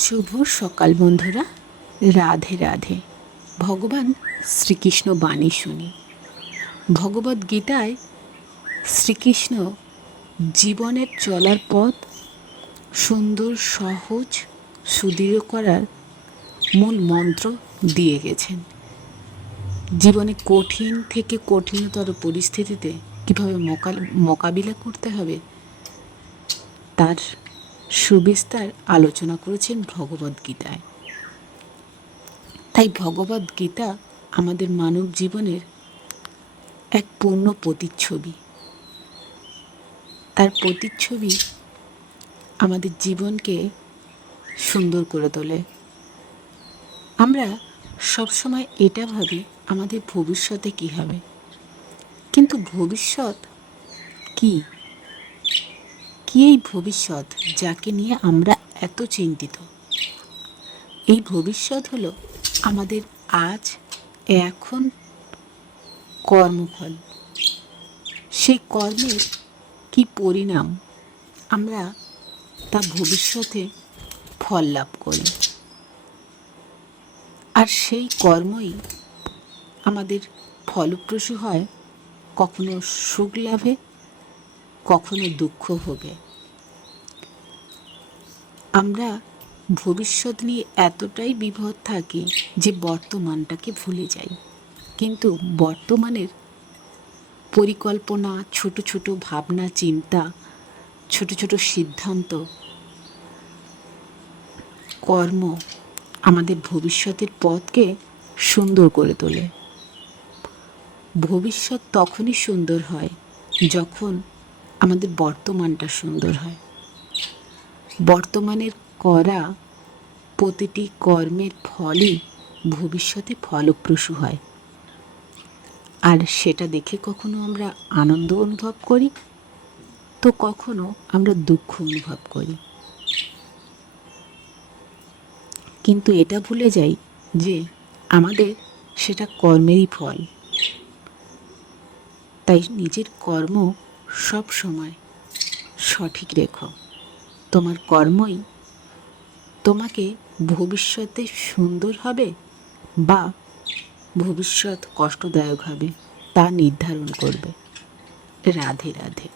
শুভ সকাল বন্ধুরা, রাধে রাধে। ভগবান শ্রীকৃষ্ণ বাণী শুনি। ভগবদ্গীতায় শ্রীকৃষ্ণ জীবনের চলার পথ সুন্দর, সহজ, সুদৃঢ় করার মূল মন্ত্র দিয়ে গেছেন। জীবনে কঠিন থেকে কঠিনতর পরিস্থিতিতে কীভাবে মোকাবিলা করতে হবে তার সুবিস্তার আলোচনা করেছেন ভগবদ্গীতায়। তাই ভগবদ্গীতা আমাদের মানব জীবনের এক পূর্ণ প্রতিচ্ছবি। তার প্রতিচ্ছবি আমাদের জীবনকে সুন্দর করে তোলে। আমরা সবসময় এটা ভাবি আমাদের ভবিষ্যতে কী হবে, কিন্তু ভবিষ্যৎ কী? কি এই ভবিষ্যৎ যাকে নিয়ে আমরা এত চিন্তিত? এই ভবিষ্যৎ হলো আমাদের আজ এখন কর্মফল। সেই কর্মের কি পরিণাম আমরা তা ভবিষ্যতে ফল লাভ করি। আর সেই কর্মই আমাদের ফলপ্রসূ হয়, কখনো সুখ লাভে, কখনো দুঃখ ভোগে। আমরা ভবিষ্যৎ নিয়ে এতটাই বিভোর থাকি যে বর্তমানটাকে ভুলে যাই। কিন্তু বর্তমানের পরিকল্পনা, ছোট ছোট ভাবনা চিন্তা, ছোট ছোট সিদ্ধান্ত, কর্ম আমাদের ভবিষ্যতের পথকে সুন্দর করে তোলে। ভবিষ্যৎ তখনই সুন্দর হয় যখন আমাদের বর্তমানটা সুন্দর হয়। বর্তমানের করা প্রতিটি কর্মের ফলই ভবিষ্যতে ফলপ্রসূ হয়। আর সেটা দেখে কখনো আমরা আনন্দ অনুভব করি, তো কখনো আমরা দুঃখ অনুভব করি। কিন্তু এটা ভুলে যাই যে আমাদের সেটা কর্মেরই ফল। তাই নিজের কর্ম সব সময় সঠিক রেখো। তোমার কর্মই তোমাকে ভবিষ্যতে সুন্দর হবে বা ভবিষ্যৎ কষ্টদায়ক হবে তা নির্ধারণ করবে। রাধে রাধে।